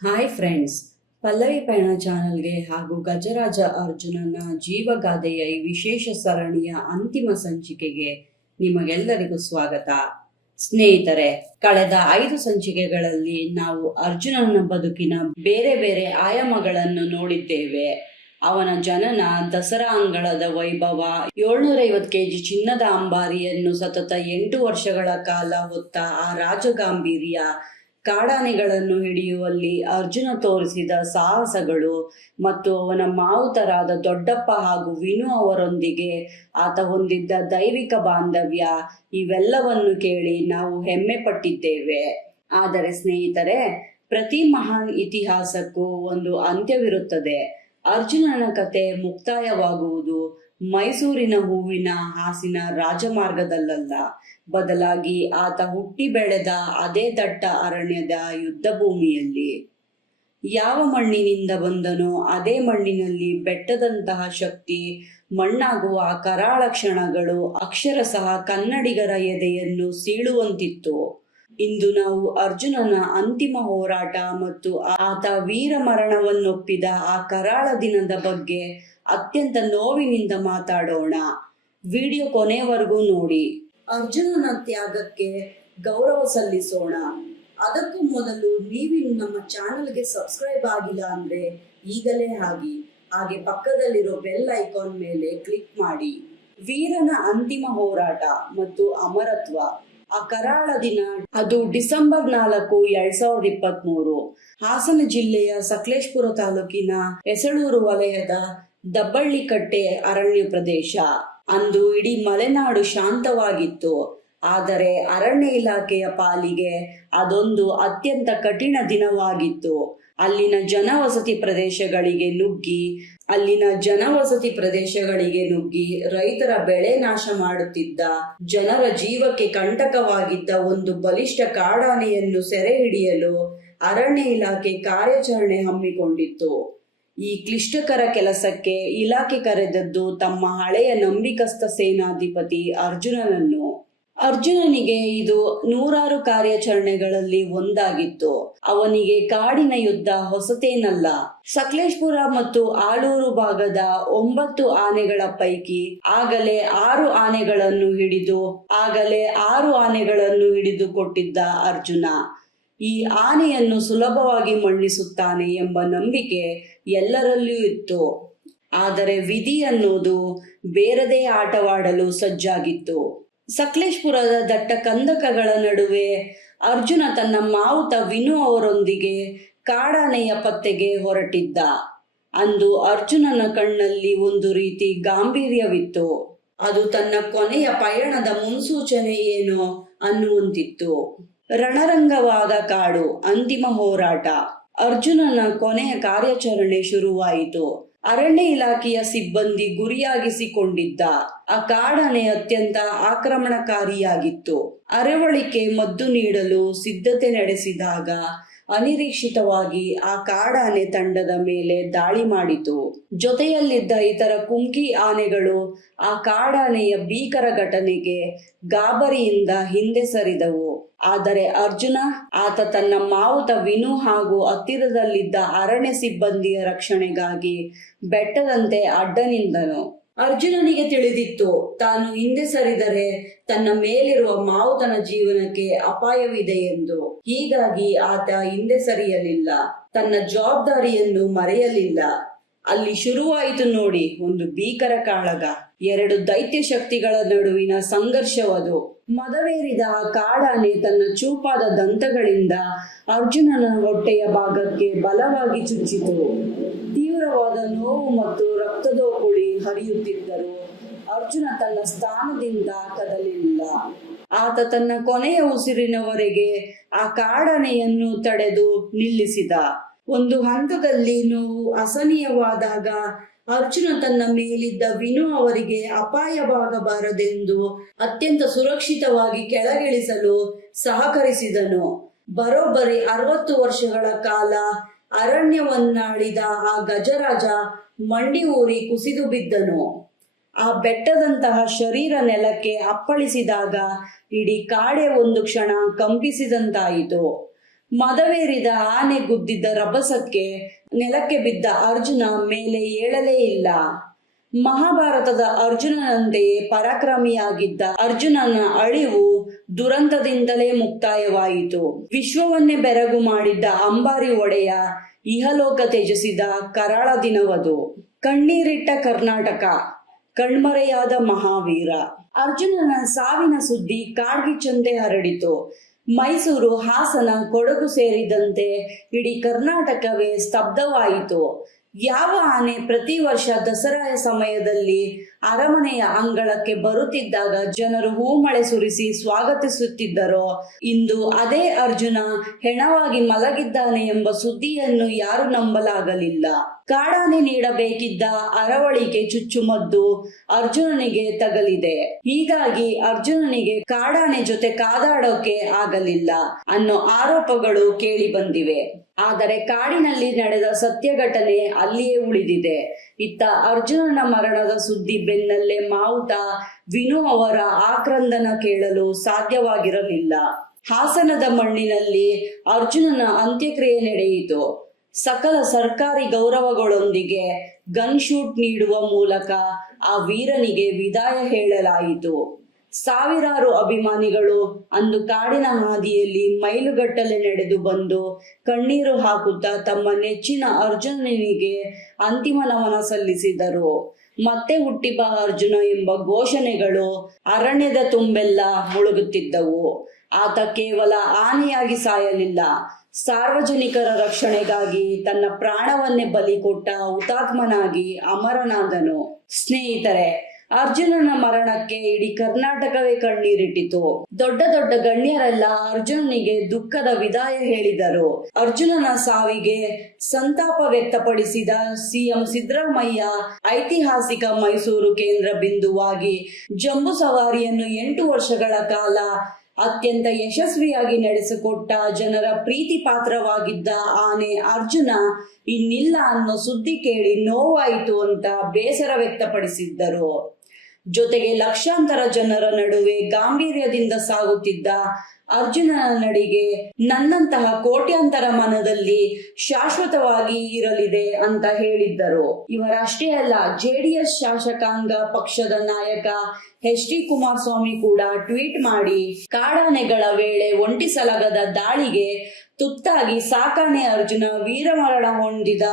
Hi friends, Pallavi ಪಯಣ ಚಾನಲ್ಗೆ ಹಾಗೂ ಗಜರಾಜ ಅರ್ಜುನನ ಜೀವಗಾಥೆಯ ಈ ವಿಶೇಷ ಸರಣಿಯ ಅಂತಿಮ ಸಂಚಿಕೆಗೆ ನಿಮಗೆಲ್ಲರಿಗೂ ಸ್ವಾಗತ. ಸ್ನೇಹಿತರೆ, ಕಳೆದ 5 ಸಂಚಿಕೆಗಳಲ್ಲಿ ನಾವು ಅರ್ಜುನನ ಬದುಕಿನ ಬೇರೆ ಬೇರೆ ಆಯಾಮಗಳನ್ನು ನೋಡಿದ್ದೇವೆ. ಅವನ ಜನನ, ದಸರಾ ಅಂಗಳದ ವೈಭವ, 750 kg ಚಿನ್ನದ ಅಂಬಾರಿಯನ್ನು ಸತತ 8 ವರ್ಷಗಳ ಕಾಲ ಹೊತ್ತ ಆ ರಾಜಗಾಂಭೀರ್ಯ, ಕಾಡಾನೆಗಳನ್ನು ಹಿಡಿಯುವಲ್ಲಿ ಅರ್ಜುನ ತೋರಿಸಿದ ಸಾಹಸಗಳು ಮತ್ತು ಅವನ ಮಾವುತರಾದ ದೊಡ್ಡಪ್ಪ ಹಾಗೂ ವಿನು ಅವರೊಂದಿಗೆ ಆತ ಹೊಂದಿದ್ದ ದೈವಿಕ ಬಾಂಧವ್ಯ, ಇವೆಲ್ಲವನ್ನು ಕೇಳಿ ನಾವು ಹೆಮ್ಮೆ ಪಟ್ಟಿದ್ದೇವೆ. ಆದರೆ ಸ್ನೇಹಿತರೆ, ಪ್ರತಿ ಮಹಾನ್ ಇತಿಹಾಸಕ್ಕೂ ಒಂದು ಅಂತ್ಯವಿರುತ್ತದೆ. ಅರ್ಜುನನ ಕತೆ ಮುಕ್ತಾಯವಾಗುವುದು ಮೈಸೂರಿನ ಹೂವಿನ ಹಾಸಿನ ರಾಜಮಾರ್ಗದಲ್ಲ, ಬದಲಾಗಿ ಆತ ಹುಟ್ಟಿ ಬೆಳೆದ ಅದೇ ದಟ್ಟ ಅರಣ್ಯದ ಯುದ್ಧ ಭೂಮಿಯಲ್ಲಿ. ಯಾವ ಮಣ್ಣಿನಿಂದ ಬಂದನೋ ಅದೇ ಮಣ್ಣಿನಲ್ಲಿ ಬೆಟ್ಟದಂತಹ ಶಕ್ತಿ ಮಣ್ಣಾಗುವ ಕರಾಳ ಕ್ಷಣಗಳು ಅಕ್ಷರಶಃ ಕನ್ನಡಿಗರ ಎದೆಯನ್ನು ಸೀಳುವಂತಿತ್ತು. ಇಂದು ನಾವು ಅರ್ಜುನನ ಅಂತಿಮ ಹೋರಾಟ ಮತ್ತು ಆತ ವೀರ ಮರಣವನ್ನೊಪ್ಪಿದ ಆ ಕರಾಳ ದಿನದ ಬಗ್ಗೆ ಅತ್ಯಂತ ನೋವಿನಿಂದ ಮಾತಾಡೋಣ. ವಿಡಿಯೋ ಕೊನೆವರೆಗೂ ನೋಡಿ. ಅರ್ಜುನನ ತ್ಯಾಗಕ್ಕೆ ಗೌರವ ಸಲ್ಲಿಸೋಣ. ಅದಕ್ಕೂ ಮೊದಲು ನೀವಿನ್ನು ನಮ್ಮ ಚಾನಲ್ಗೆ ಸಬ್ಸ್ಕ್ರೈಬ್ ಆಗಿಲ್ಲ ಅಂದ್ರೆ ಈಗಲೇ ಹಾಗೆ ಪಕ್ಕದಲ್ಲಿರೋ ಬೆಲ್ ಐಕಾನ್ ಮೇಲೆ ಕ್ಲಿಕ್ ಮಾಡಿ. ವೀರನ ಅಂತಿಮ ಹೋರಾಟ ಮತ್ತು ಅಮರತ್ವ. ಆ ಕರಾಳ ದಿನ, ಅದು ಡಿಸೆಂಬರ್ 4, 2023, ಹಾಸನ ಜಿಲ್ಲೆಯ ಸಕಲೇಶಪುರ ತಾಲೂಕಿನ ಎಸಳೂರು ವಲಯದ ದಬ್ಬಳ್ಳಿಕಟ್ಟೆ ಅರಣ್ಯ ಪ್ರದೇಶ. ಅಂದು ಇಡೀ ಮಲೆನಾಡು ಶಾಂತವಾಗಿತ್ತು. ಆದರೆ ಅರಣ್ಯ ಇಲಾಖೆಯ ಪಾಲಿಗೆ ಅದೊಂದು ಅತ್ಯಂತ ಕಠಿಣ ದಿನವಾಗಿತ್ತು. ಅಲ್ಲಿನ ಜನವಸತಿ ಪ್ರದೇಶಗಳಿಗೆ ನುಗ್ಗಿ ರೈತರ ಬೆಳೆ ನಾಶ ಮಾಡುತ್ತಿದ್ದ, ಜನರ ಜೀವಕ್ಕೆ ಕಂಟಕವಾಗಿದ್ದ ಒಂದು ಬಲಿಷ್ಠ ಕಾಡಾನೆಯನ್ನು ಸೆರೆ ಹಿಡಿಯಲು ಅರಣ್ಯ ಇಲಾಖೆ ಕಾರ್ಯಾಚರಣೆ ಹಮ್ಮಿಕೊಂಡಿತ್ತು. ಈ ಕ್ಲಿಷ್ಟಕರ ಕೆಲಸಕ್ಕೆ ಇಲಾಖೆ ಕರೆದದ್ದು ತಮ್ಮ ಹಳೆಯ ನಂಬಿಕಸ್ಥ ಸೇನಾಧಿಪತಿ ಅರ್ಜುನನನ್ನು. ಅರ್ಜುನನಿಗೆ ಇದು ನೂರಾರು ಕಾರ್ಯಾಚರಣೆಗಳಲ್ಲಿ ಒಂದಾಗಿತ್ತು. ಅವನಿಗೆ ಕಾಡಿನ ಯುದ್ಧ ಹೊಸತೇನಲ್ಲ. ಸಕಲೇಶಪುರ ಮತ್ತು ಆಳೂರು ಭಾಗದ 9 ಆನೆಗಳ ಪೈಕಿ ಆಗಲೇ 6 ಆನೆಗಳನ್ನು ಹಿಡಿದು ಕೊಟ್ಟಿದ್ದ ಅರ್ಜುನ ಈ ಆನೆಯನ್ನು ಸುಲಭವಾಗಿ ಮಣ್ಣಿಸುತ್ತಾನೆ ಎಂಬ ನಂಬಿಕೆ ಎಲ್ಲರಲ್ಲೂ ಇತ್ತು. ಆದರೆ ವಿಧಿ ಅನ್ನೋದು ಬೇರೆದೇ ಆಟವಾಡಲು ಸಜ್ಜಾಗಿತ್ತು. ಸಕಲೇಶಪುರದ ದಟ್ಟ ಕಂದಕಗಳ ನಡುವೆ ಅರ್ಜುನ ತನ್ನ ಮಾವುತ ವಿನು ಅವರೊಂದಿಗೆ ಕಾಡಾನೆಯ ಪತ್ತೆಗೆ ಹೊರಟಿದ್ದ. ಅಂದು ಅರ್ಜುನನ ಕಣ್ಣಲ್ಲಿ ಒಂದು ರೀತಿ ಗಾಂಭೀರ್ಯವಿತ್ತು. ಅದು ತನ್ನ ಕೊನೆಯ ಪಯಣದ ಮುನ್ಸೂಚನೆ ಏನೋ ಅನ್ನುವಂತಿತ್ತು. ರಣರಂಗವಾದ ಕಾಡು, ಅಂತಿಮ ಹೋರಾಟ. ಅರ್ಜುನನ ಕೊನೆಯ ಕಾರ್ಯಾಚರಣೆ ಶುರುವಾಯಿತು. ಅರಣ್ಯ ಇಲಾಖೆಯ ಸಿಬ್ಬಂದಿ ಗುರಿಯಾಗಿಸಿಕೊಂಡಿದ್ದ ಆ ಕಾಡಾನೆ ಅತ್ಯಂತ ಆಕ್ರಮಣಕಾರಿಯಾಗಿತ್ತು. ಅರವಳಿಕೆ ಮದ್ದು ನೀಡಲು ಸಿದ್ಧತೆ ನಡೆಸಿದಾಗ ಅನಿರೀಕ್ಷಿತವಾಗಿ ಆ ಕಾಡಾನೆ ತಂಡದ ಮೇಲೆ ದಾಳಿ ಮಾಡಿತು. ಜೊತೆಯಲ್ಲಿದ್ದ ಇತರ ಕುಮ್ಕಿ ಆನೆಗಳು ಆ ಕಾಡಾನೆಯ ಭೀಕರ ಘಟನೆಗೆ ಗಾಬರಿಯಿಂದ ಹಿಂದೆ ಸರಿದವು. ಆದರೆ ಅರ್ಜುನ, ಆತ ತನ್ನ ಮಾವುತ ವಿನು ಹಾಗೂ ಹತ್ತಿರದಲ್ಲಿದ್ದ ಅರಣ್ಯ ಸಿಬ್ಬಂದಿಯ ರಕ್ಷಣೆಗಾಗಿ ಬೆಟ್ಟದಂತೆ ಅಡ್ಡ ನಿಂತನು. ಅರ್ಜುನನಿಗೆ ತಿಳಿದಿತ್ತು, ತಾನು ಹಿಂದೆ ಸರಿದರೆ ತನ್ನ ಮೇಲಿರುವ ಮಾವುತನ ಜೀವನಕ್ಕೆ ಅಪಾಯವಿದೆ ಎಂದು. ಹೀಗಾಗಿ ಆತ ಹಿಂದೆ ಸರಿಯಲಿಲ್ಲ, ತನ್ನ ಜವಾಬ್ದಾರಿಯನ್ನು ಮರೆಯಲಿಲ್ಲ. ಅಲ್ಲಿ ಶುರುವಾಯಿತು ನೋಡಿ ಒಂದು ಭೀಕರ ಕಾಳಗ. 2 ದೈತ್ಯ ಶಕ್ತಿಗಳ ನಡುವಿನ ಸಂಘರ್ಷವದು. ಮದವೇರಿದ ಆ ಕಾಡಾನೆ ತನ್ನ ಚೂಪಾದ ದಂತಗಳಿಂದ ಅರ್ಜುನನ ಹೊಟ್ಟೆಯ ಭಾಗಕ್ಕೆ ಬಲವಾಗಿ ಚುಚ್ಚಿತು. ತೀವ್ರವಾದ ನೋವು ಮತ್ತು ರಕ್ತದೋಕುಳಿ ಹರಿಯುತ್ತಿದ್ದರೂ ಅರ್ಜುನ ತನ್ನ ಸ್ಥಾನದಿಂದ ಕದಲಿಲ್ಲ. ಆತ ತನ್ನ ಕೊನೆಯ ಉಸಿರಿನವರೆಗೆ ಆ ಕಾಡಾನೆಯನ್ನು ತಡೆದು ನಿಲ್ಲಿಸಿದ. ಒಂದು ಹಂತದಲ್ಲಿ ನೋವು ಅಸಹನೀಯವಾದಾಗ ಅರ್ಜುನ ತನ್ನ ಮೇಲಿದ್ದ ವಿನು ಅವರಿಗೆ ಅಪಾಯವಾಗಬಾರದೆಂದು ಅತ್ಯಂತ ಸುರಕ್ಷಿತವಾಗಿ ಕೆಳಗಿಳಿಸಲು ಸಹಕರಿಸಿದನು. ಬರೋಬ್ಬರಿ 60 ವರ್ಷಗಳ ಕಾಲ ಅರಣ್ಯವನ್ನಾಳಿದ ಆ ಗಜರಾಜ ಮಂಡಿ ಊರಿ ಕುಸಿದು ಬಿದ್ದನು. ಆ ಬೆಟ್ಟದಂತಹ ಶರೀರ ನೆಲಕ್ಕೆ ಅಪ್ಪಳಿಸಿದಾಗ ಇಡೀ ಕಾಡೆ ಒಂದು ಕ್ಷಣ ಕಂಪಿಸಿದಂತಾಯಿತು. ಮದವೇರಿದ ಆನೆ ಗುದ್ದಿದ್ದ ರಭಸಕ್ಕೆ ನೆಲಕ್ಕೆ ಬಿದ್ದ ಅರ್ಜುನ ಮೇಲೆ ಏಳಲೇ ಇಲ್ಲ. ಮಹಾಭಾರತದ ಅರ್ಜುನನಂತೆಯೇ ಪರಾಕ್ರಮಿಯಾಗಿದ್ದ ಅರ್ಜುನನ ಅಳಿವು ದುರಂತದಿಂದಲೇ ಮುಕ್ತಾಯವಾಯಿತು. ವಿಶ್ವವನ್ನೇ ಬೆರಗು ಮಾಡಿದ್ದ ಅಂಬಾರಿ ಒಡೆಯ ಇಹಲೋಕ ತ್ಯಜಿಸಿದ ಕರಾಳ ದಿನವದು. ಕಣ್ಣೀರಿಟ್ಟ ಕರ್ನಾಟಕ, ಕಣ್ಮರೆಯಾದ ಮಹಾವೀರ. ಅರ್ಜುನನ ಸಾವಿನ ಸುದ್ದಿ ಕಾಡ್ಗಿಚ್ಚಂತೆ ಹರಡಿತು. ಮೈಸೂರು, ಹಾಸನ, ಕೊಡಗು ಸೇರಿದಂತೆ ಇಡೀ ಕರ್ನಾಟಕವೇ ಸ್ತಬ್ಧವಾಯಿತು. ಯಾವ ಆನೆ ಪ್ರತಿ ವರ್ಷ ದಸರಾ ಸಮಯದಲ್ಲಿ ಅರಮನೆಯ ಅಂಗಳಕ್ಕೆ ಬರುತ್ತಿದ್ದಾಗ ಜನರು ಹೂಮಳೆ ಸುರಿಸಿ ಸ್ವಾಗತಿಸುತ್ತಿದ್ದರೋ, ಇಂದು ಅದೇ ಅರ್ಜುನ ಹೆಣವಾಗಿ ಮಲಗಿದ್ದಾನೆ ಎಂಬ ಸುದ್ದಿಯನ್ನು ಯಾರು ನಂಬಲಾಗಲಿಲ್ಲ. ಕಾಡಾನೆ ನೀಡಬೇಕಿದ್ದ ಅರವಳಿಕೆ ಚುಚ್ಚುಮದ್ದು ಅರ್ಜುನನಿಗೆ ತಗಲಿದೆ. ಹೀಗಾಗಿ ಅರ್ಜುನನಿಗೆ ಕಾಡಾನೆ ಜೊತೆ ಕಾದಾಡೋಕೆ ಆಗಲಿಲ್ಲ ಅನ್ನೋ ಆರೋಪಗಳು ಕೇಳಿ ಬಂದಿವೆ. ಆದರೆ ಕಾಡಿನಲ್ಲಿ ನಡೆದ ಸತ್ಯ ಘಟನೆ ಅಲ್ಲಿಯೇ ಉಳಿದಿದೆ. ಇತ್ತ ಅರ್ಜುನನ ಮರಣದ ಸುದ್ದಿ ಬೆನ್ನಲ್ಲೇ ಮಾವುತ ವಿನು ಅವರ ಆಕ್ರಂದನ ಕೇಳಲು ಸಾಧ್ಯವಾಗಿರಲಿಲ್ಲ. ಹಾಸನದ ಮಣ್ಣಿನಲ್ಲಿ ಅರ್ಜುನನ ಅಂತ್ಯಕ್ರಿಯೆ ನಡೆಯಿತು. ಸಕಲ ಸರ್ಕಾರಿ ಗೌರವಗಳೊಂದಿಗೆ ಗನ್ ಶೂಟ್ ನೀಡುವ ಮೂಲಕ ಆ ವೀರನಿಗೆ ವಿದಾಯ ಹೇಳಲಾಯಿತು. ಸಾವಿರಾರು ಅಭಿಮಾನಿಗಳು ಅಂದು ಕಾಡಿನ ಹಾದಿಯಲ್ಲಿ ಮೈಲುಗಟ್ಟಲೆ ನಡೆದು ಬಂದು ಕಣ್ಣೀರು ಹಾಕುತ್ತಾ ತಮ್ಮ ನೆಚ್ಚಿನ ಅರ್ಜುನನಿಗೆ ಅಂತಿಮ ನಮನ ಸಲ್ಲಿಸಿದರು. ಮತ್ತೆ ಹುಟ್ಟಿ ಬಾ ಅರ್ಜುನ ಎಂಬ ಘೋಷಣೆಗಳು ಅರಣ್ಯದ ತುಂಬೆಲ್ಲ ಮುಳುಗುತ್ತಿದ್ದವು. ಆತ ಕೇವಲ ಆನೆಯಾಗಿ ಸಾಯಲಿಲ್ಲ, ಸಾರ್ವಜನಿಕರ ರಕ್ಷಣೆಗಾಗಿ ತನ್ನ ಪ್ರಾಣವನ್ನೇ ಬಲಿ ಕೊಟ್ಟ ಹುತಾತ್ಮನಾಗಿ ಅಮರನಾದನು. ಸ್ನೇಹಿತರೆ, ಅರ್ಜುನನ ಮರಣಕ್ಕೆ ಇಡೀ ಕರ್ನಾಟಕವೇ ಕಣ್ಣೀರಿಟ್ಟಿತು. ದೊಡ್ಡ ದೊಡ್ಡ ಗಣ್ಯರೆಲ್ಲ ಅರ್ಜುನನಿಗೆ ದುಃಖದ ವಿದಾಯ ಹೇಳಿದರು. ಅರ್ಜುನನ ಸಾವಿಗೆ ಸಂತಾಪ ವ್ಯಕ್ತಪಡಿಸಿದ ಸಿಎಂ ಸಿದ್ದರಾಮಯ್ಯ ಐತಿಹಾಸಿಕ ಮೈಸೂರು ಕೇಂದ್ರ ಬಿಂದುವಾಗಿ ಜಂಬೂ ಸವಾರಿಯನ್ನು 8 ವರ್ಷಗಳ ಕಾಲ ಅತ್ಯಂತ ಯಶಸ್ವಿಯಾಗಿ ನಡೆಸಿಕೊಟ್ಟ ಜನರ ಪ್ರೀತಿ ಪಾತ್ರವಾಗಿದ್ದ ಆನೆ ಅರ್ಜುನ ಇನ್ನಿಲ್ಲ ಅನ್ನೋ ಸುದ್ದಿ ಕೇಳಿ ನೋವಾಯಿತು ಅಂತ ಬೇಸರ ವ್ಯಕ್ತಪಡಿಸಿದ್ದರು. ಜೊತೆಗೆ ಲಕ್ಷಾಂತರ ಜನರ ನಡುವೆ ಗಾಂಭೀರ್ಯದಿಂದ ಸಾಗುತ್ತಿದ್ದ ಅರ್ಜುನನ ನಡಿಗೆ ನನ್ನಂತಹ ಕೋಟ್ಯಾಂತರ ಮನದಲ್ಲಿ ಶಾಶ್ವತವಾಗಿ ಇರಲಿದೆ ಅಂತ ಹೇಳಿದ್ದರು. ಇವರಷ್ಟೇ ಅಲ್ಲ, ಜೆಡಿಎಸ್ ಶಾಸಕಾಂಗ ಪಕ್ಷದ ನಾಯಕ ಎಚ್.ಡಿ. ಕುಮಾರಸ್ವಾಮಿ ಕೂಡ ಟ್ವೀಟ್ ಮಾಡಿ ಕಾಡಾನೆಗಳ ವೇಳೆ ಒಂಟಿ ಸಲಗದ ದಾಳಿಗೆ ತುತ್ತಾಗಿ ಸಾಕಾಣೆ ಅರ್ಜುನ ವೀರಮರಣ ಹೊಂದಿದ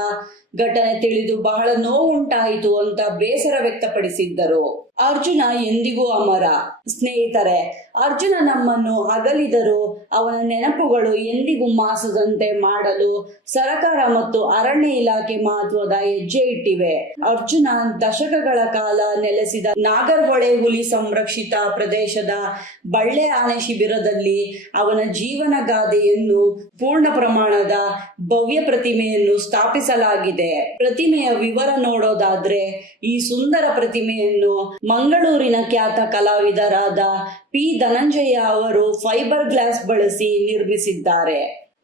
ಘಟನೆ ತಿಳಿದು ಬಹಳ ನೋವುಂಟಾಯಿತು ಅಂತ ಬೇಸರ ವ್ಯಕ್ತಪಡಿಸಿದ್ದರು. ಅರ್ಜುನ ಎಂದಿಗೂ ಅಮರ. ಸ್ನೇಹಿತರೆ, ಅರ್ಜುನ ನಮ್ಮನ್ನು ಅಗಲಿದರೂ ಅವನ ನೆನಪುಗಳು ಎಂದಿಗೂ ಮಾಸದಂತೆ ಮಾಡಲು ಸರ್ಕಾರ ಮತ್ತು ಅರಣ್ಯ ಇಲಾಖೆ ಮಹತ್ವದ ಹೆಜ್ಜೆ ಇಟ್ಟಿವೆ. ಅರ್ಜುನ ದಶಕಗಳ ಕಾಲ ನೆಲೆಸಿದ ನಾಗರಹೊಳೆ ಹುಲಿ ಸಂರಕ್ಷಿತ ಪ್ರದೇಶದ ಬಳ್ಳೆ ಆನೆ ಶಿಬಿರದಲ್ಲಿ ಅವನ ಜೀವನ ಗಾಥೆಯನ್ನು ಪೂರ್ಣ ಪ್ರಮಾಣದ ಭವ್ಯ ಪ್ರತಿಮೆಯನ್ನು ಸ್ಥಾಪಿಸಲಾಗಿದೆ. ಪ್ರತಿಮೆಯ ವಿವರ ನೋಡೋದಾದ್ರೆ, ಈ ಸುಂದರ ಪ್ರತಿಮೆಯನ್ನು ಮಂಗಳೂರಿನ ಖ್ಯಾತ ಕಲಾವಿದರಾದ ಪಿ. ಧನಂಜಯ ಅವರು ಫೈಬರ್ ಗ್ಲಾಸ್ ಬಳಸಿ ನಿರ್ಮಿಸಿದ್ದಾರೆ.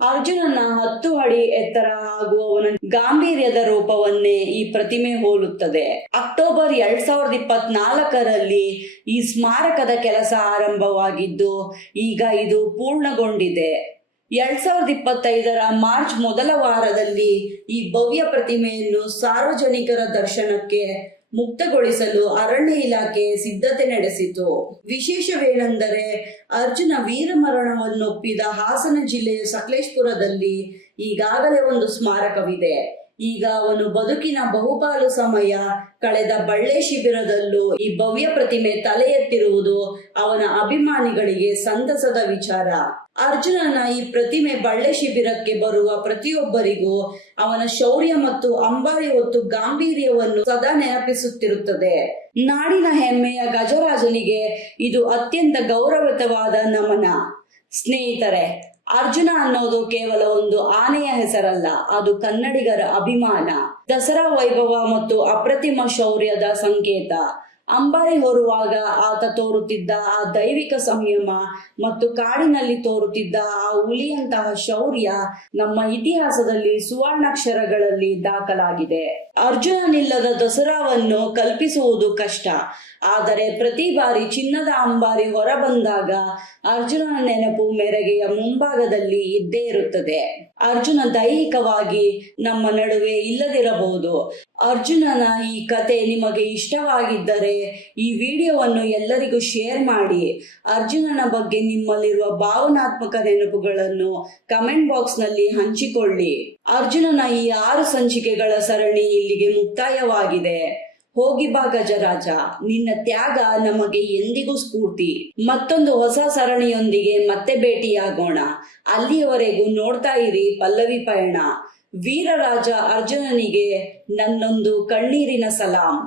ಅರ್ಜುನನ 10 ಅಡಿ ಎತ್ತರ ಹಾಗೂ ಅವನ ಗಾಂಭೀರ್ಯದ ರೂಪವನ್ನೇ ಈ ಪ್ರತಿಮೆ ಹೋಲುತ್ತದೆ. ಅಕ್ಟೋಬರ್ 2024ರಲ್ಲಿ ಈ ಸ್ಮಾರಕದ ಕೆಲಸ ಆರಂಭವಾಗಿದ್ದು ಈಗ ಇದು ಪೂರ್ಣಗೊಂಡಿದೆ. 2025ರ ಮಾರ್ಚ್ ಮೊದಲ ವಾರದಲ್ಲಿ ಈ ಭವ್ಯ ಪ್ರತಿಮೆಯನ್ನು ಸಾರ್ವಜನಿಕರ ದರ್ಶನಕ್ಕೆ ಮುಕ್ತಗೊಳಿಸಲು ಅರಣ್ಯ ಇಲಾಖೆ ಸಿದ್ಧತೆ ನಡೆಸಿತು. ವಿಶೇಷವೇನೆಂದರೆ, ಅರ್ಜುನ ವೀರಮರಣವನ್ನೊಪ್ಪಿದ ಹಾಸನ ಜಿಲ್ಲೆಯ ಸಕಲೇಶಪುರದಲ್ಲಿ ಈಗಾಗಲೇ ಒಂದು ಸ್ಮಾರಕವಿದೆ. ಈಗ ಅವನು ಬದುಕಿನ ಬಹುಪಾಲು ಸಮಯ ಕಳೆದ ಬಳ್ಳೆ ಶಿಬಿರದಲ್ಲೂ ಈ ಭವ್ಯ ಪ್ರತಿಮೆ ತಲೆ ಎತ್ತಿರುವುದು ಅವನ ಅಭಿಮಾನಿಗಳಿಗೆ ಸಂತಸದ ವಿಚಾರ. ಅರ್ಜುನನ ಈ ಪ್ರತಿಮೆ ಬಳ್ಳೆ ಶಿಬಿರಕ್ಕೆ ಬರುವ ಪ್ರತಿಯೊಬ್ಬರಿಗೂ ಅವನ ಶೌರ್ಯ ಮತ್ತು ಅಂಬಾರಿ ಹೊತ್ತು ಗಾಂಭೀರ್ಯವನ್ನು ಸದಾ ನೆನಪಿಸುತ್ತಿರುತ್ತದೆ. ನಾಡಿನ ಹೆಮ್ಮೆಯ ಗಜರಾಜನಿಗೆ ಇದು ಅತ್ಯಂತ ಗೌರವಯುತವಾದ ನಮನ. ಸ್ನೇಹಿತರೆ, ಅರ್ಜುನ ಅನ್ನೋದು ಕೇವಲ ಒಂದು ಆನೆಯ ಹೆಸರಲ್ಲ, ಅದು ಕನ್ನಡಿಗರ ಅಭಿಮಾನ, ದಸರಾ ವೈಭವ ಮತ್ತು ಅಪ್ರತಿಮ ಶೌರ್ಯದ ಸಂಕೇತ. ಅಂಬಾರಿ ಹೊರುವಾಗ ಆತ ತೋರುತ್ತಿದ್ದ ಆ ದೈವಿಕ ಸಂಯಮ ಮತ್ತು ಕಾಡಿನಲ್ಲಿ ತೋರುತ್ತಿದ್ದ ಆ ಹುಲಿಯಂತಹ ಶೌರ್ಯ ನಮ್ಮ ಇತಿಹಾಸದಲ್ಲಿ ಸುವರ್ಣಾಕ್ಷರಗಳಲ್ಲಿ ದಾಖಲಾಗಿದೆ. ಅರ್ಜುನನಿಲ್ಲದ ದಸರಾವನ್ನು ಕಲ್ಪಿಸುವುದು ಕಷ್ಟ. ಆದರೆ ಪ್ರತಿ ಬಾರಿ ಚಿನ್ನದ ಅಂಬಾರಿ ಹೊರಬಂದಾಗ ಅರ್ಜುನನ ನೆನಪು ಮೆರಗೆಯ ಮುಂಭಾಗದಲ್ಲಿ ಇದ್ದೇ ಇರುತ್ತದೆ. ಅರ್ಜುನ ದೈಹಿಕವಾಗಿ ನಮ್ಮ ನಡುವೆ ಇಲ್ಲದಿರಬಹುದು. ಅರ್ಜುನನ ಈ ಕತೆ ನಿಮಗೆ ಇಷ್ಟವಾಗಿದ್ದರೆ ಈ ವಿಡಿಯೋವನ್ನು ಎಲ್ಲರಿಗೂ ಶೇರ್ ಮಾಡಿ. ಅರ್ಜುನನ ಬಗ್ಗೆ ನಿಮ್ಮಲ್ಲಿರುವ ಭಾವನಾತ್ಮಕ ನೆನಪುಗಳನ್ನು ಕಮೆಂಟ್ ಬಾಕ್ಸ್ ನಲ್ಲಿ ಹಂಚಿಕೊಳ್ಳಿ. ಅರ್ಜುನನ ಈ 6 ಸಂಚಿಕೆಗಳ ಸರಣಿ ಇಲ್ಲಿಗೆ ಮುಕ್ತಾಯವಾಗಿದೆ. ಹೋಗಿ ಬಾ ಗಜರಾಜ, ನಿನ್ನ ತ್ಯಾಗ ನಮಗೆ ಎಂದಿಗೂ ಸ್ಫೂರ್ತಿ. ಮತ್ತೊಂದು ಹೊಸ ಸರಣಿಯೊಂದಿಗೆ ಮತ್ತೆ ಭೇಟಿಯಾಗೋಣ. ಅಲ್ಲಿಯವರೆಗೂ ನೋಡ್ತಾ ಇರಿ ಪಲ್ಲವಿ ಪಯಣ. ವೀರರಾಜ ಅರ್ಜುನನಿಗೆ ನನ್ನೊಂದು ಕಣ್ಣೀರಿನ ಸಲಾಂ.